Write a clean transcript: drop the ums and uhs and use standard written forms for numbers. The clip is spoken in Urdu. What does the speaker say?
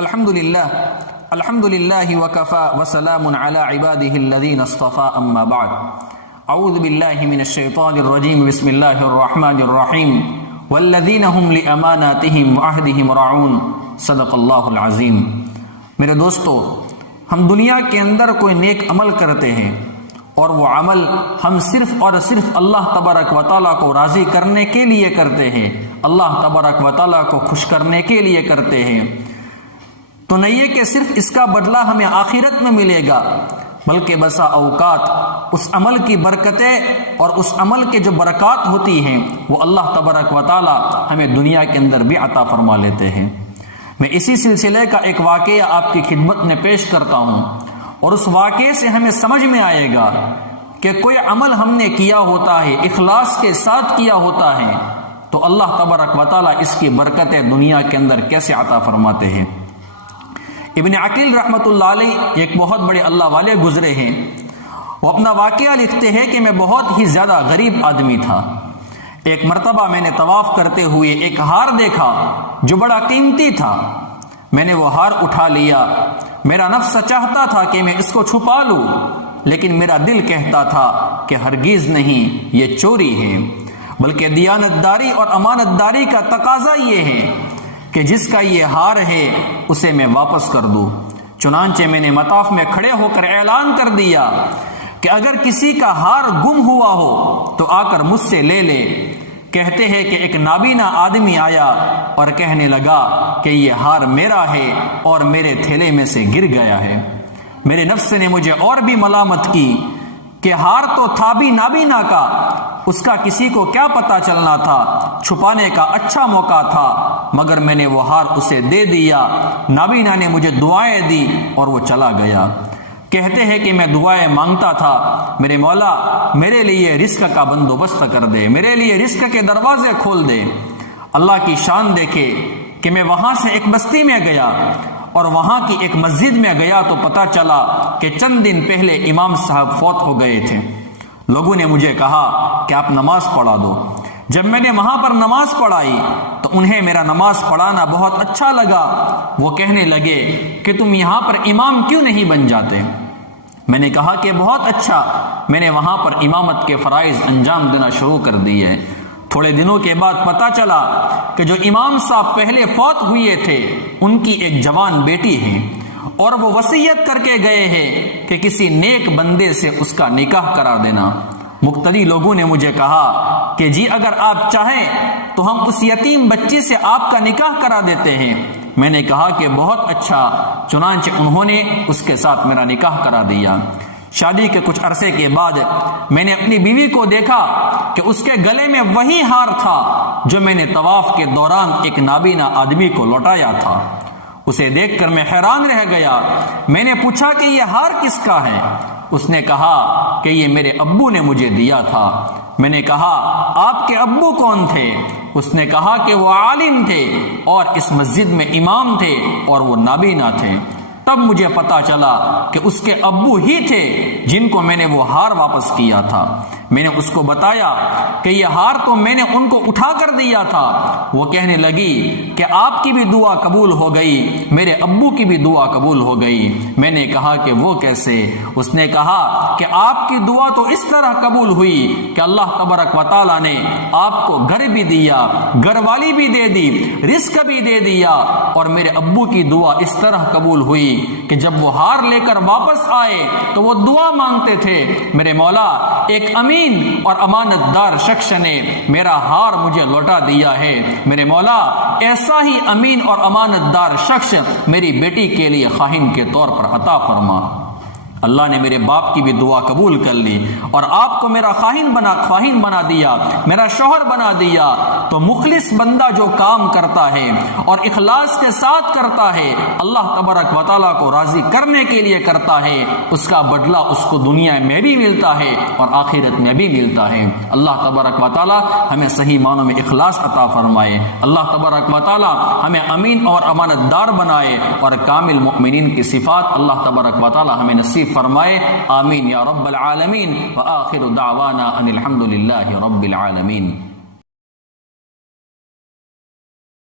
الحمد لله وكفى وسلام على عباده الذين اصطفى اما بعد اعوذ بالله من الشيطان الرجيم بسم الله الرحمن الرحيم والذين هم لاماناتهم وعهدهم راعون صدق اللہ العظیم۔ میرے دوستو، ہم دنیا کے اندر کوئی نیک عمل کرتے ہیں اور وہ عمل ہم صرف اور صرف اللہ تبارک و تعالیٰ کو راضی کرنے کے لیے کرتے ہیں، اللہ تبارک و تعالیٰ کو خوش کرنے کے لیے کرتے ہیں۔ تو نہیں یہ کہ صرف اس کا بدلہ ہمیں آخرت میں ملے گا، بلکہ بسا اوقات اس عمل کی برکتیں اور اس عمل کے جو برکات ہوتی ہیں وہ اللہ تبارک و تعالی ہمیں دنیا کے اندر بھی عطا فرما لیتے ہیں۔ میں اسی سلسلے کا ایک واقعہ آپ کی خدمت میں پیش کرتا ہوں، اور اس واقعے سے ہمیں سمجھ میں آئے گا کہ کوئی عمل ہم نے کیا ہوتا ہے، اخلاص کے ساتھ کیا ہوتا ہے، تو اللہ تبارک و تعالی اس کی برکتیں دنیا کے اندر کیسے عطا فرماتے ہیں۔ ابن عقیل رحمۃ اللہ علیہ ایک بہت بڑے اللہ والے گزرے ہیں۔ وہ اپنا واقعہ لکھتے ہیں کہ میں بہت ہی زیادہ غریب آدمی تھا۔ ایک مرتبہ میں نے طواف کرتے ہوئے ایک ہار دیکھا جو بڑا قیمتی تھا۔ میں نے وہ ہار اٹھا لیا۔ میرا نفس چاہتا تھا کہ میں اس کو چھپا لوں، لیکن میرا دل کہتا تھا کہ ہرگز نہیں، یہ چوری ہے، بلکہ دیانتداری اور امانت داری کا تقاضا یہ ہے کہ جس کا یہ ہار ہے اسے میں واپس کر دوں۔ چنانچہ میں نے مطاف میں کھڑے ہو کر اعلان کر دیا کہ اگر کسی کا ہار گم ہوا ہو تو آ کر مجھ سے لے لے۔ کہتے ہیں کہ ایک نابینا آدمی آیا اور کہنے لگا کہ یہ ہار میرا ہے اور میرے تھیلے میں سے گر گیا ہے۔ میرے نفس نے مجھے اور بھی ملامت کی کہ ہار تو تھا بھی نابینا کا، اس کا کسی کو کیا پتا چلنا تھا، چھپانے کا اچھا موقع تھا، مگر میں نے وہ ہار اسے دے دیا۔ نابینا نے مجھے دعائیں دی اور وہ چلا گیا۔ کہتے ہیں کہ میں دعائیں مانگتا تھا، میرے مولا میرے لیے رزق کا بندوبست کر دے، میرے لیے رزق کے دروازے کھول دے۔ اللہ کی شان دیکھے کہ میں وہاں سے ایک بستی میں گیا اور وہاں کی ایک مسجد میں گیا تو پتا چلا کہ چند دن پہلے امام صاحب فوت ہو گئے تھے۔ لوگوں نے مجھے کہا کہ آپ نماز پڑھا دو۔ جب میں نے وہاں پر نماز پڑھائی تو انہیں میرا نماز پڑھانا بہت اچھا لگا۔ وہ کہنے لگے کہ تم یہاں پر امام کیوں نہیں بن جاتے؟ میں نے کہا کہ بہت اچھا۔ میں نے وہاں پر امامت کے فرائض انجام دینا شروع کر دیے۔ تھوڑے دنوں کے بعد پتا چلا کہ جو امام صاحب پہلے فوت ہوئے تھے ان کی ایک جوان بیٹی ہے، اور وہ وصیت کر کے گئے ہیں کہ کسی نیک بندے سے اس کا نکاح کرا دینا۔ مقتدی لوگوں نے مجھے کہا کہ جی اگر آپ چاہیں تو ہم اس یتیم بچی سے آپ کا نکاح کرا دیتے ہیں۔ میں نے کہا کہ بہت اچھا۔ چنانچہ انہوں نے اس کے ساتھ میرا نکاح کرا دیا۔ شادی کے کچھ عرصے کے بعد میں نے اپنی بیوی کو دیکھا کہ اس کے گلے میں وہی ہار تھا جو میں نے طواف کے دوران ایک نابینا آدمی کو لوٹایا تھا۔ اسے دیکھ کر میں حیران رہ گیا۔ میں نے پوچھا کہ یہ ہار کس کا ہے؟ اس نے کہا کہ یہ میرے ابو نے مجھے دیا تھا۔ میں نے کہا آپ کے ابو کون تھے؟ اس نے کہا کہ وہ عالم تھے اور اس مسجد میں امام تھے اور وہ نابینا تھے۔ تب مجھے پتا چلا کہ اس کے ابو ہی تھے جن کو میں نے وہ ہار واپس کیا تھا۔ میں نے اس کو بتایا کہ یہ ہار تو میں نے ان کو اٹھا کر دیا تھا۔ وہ کہنے لگی کہ آپ کی بھی دعا قبول ہو گئی، میرے ابو کی بھی دعا قبول ہو گئی۔ میں نے کہا کہ وہ کیسے؟ اس نے کہا کہ آپ کی دعا تو اس طرح قبول ہوئی کہ اللہ تبارک و تعالیٰ نے آپ کو گھر بھی دیا، گھر والی بھی دے دی، رزق بھی دے دیا، اور میرے ابو کی دعا اس طرح قبول ہوئی کہ جب وہ ہار لے کر واپس آئے تو وہ دعا مانگتے تھے، میرے مولا ایک امین اور امانت دار شخص نے میرا ہار مجھے لوٹا دیا ہے، میرے مولا ایسا ہی امین اور امانت دار شخص میری بیٹی کے لیے خاہن کے طور پر عطا فرما۔ اللہ نے میرے باپ کی بھی دعا قبول کر لی اور آپ کو میرا خواہن بنا دیا، میرا شوہر بنا دیا۔ تو مخلص بندہ جو کام کرتا ہے اور اخلاص کے ساتھ کرتا ہے، اللہ تبارک و تعالیٰ کو راضی کرنے کے لیے کرتا ہے، اس کا بدلہ اس کو دنیا میں بھی ملتا ہے اور آخرت میں بھی ملتا ہے۔ اللہ تبارک و تعالیٰ ہمیں صحیح معنوں میں اخلاص عطا فرمائے۔ اللہ تبارک و تعالیٰ ہمیں امین اور امانت دار بنائے اور کامل مؤمنین کی صفات اللہ تبارک و تعالیٰ ہمیں نصیب فرمائے۔ آمین یا رب العالمین۔ وآخر دعوانا ان الحمد للہ رب العالمین۔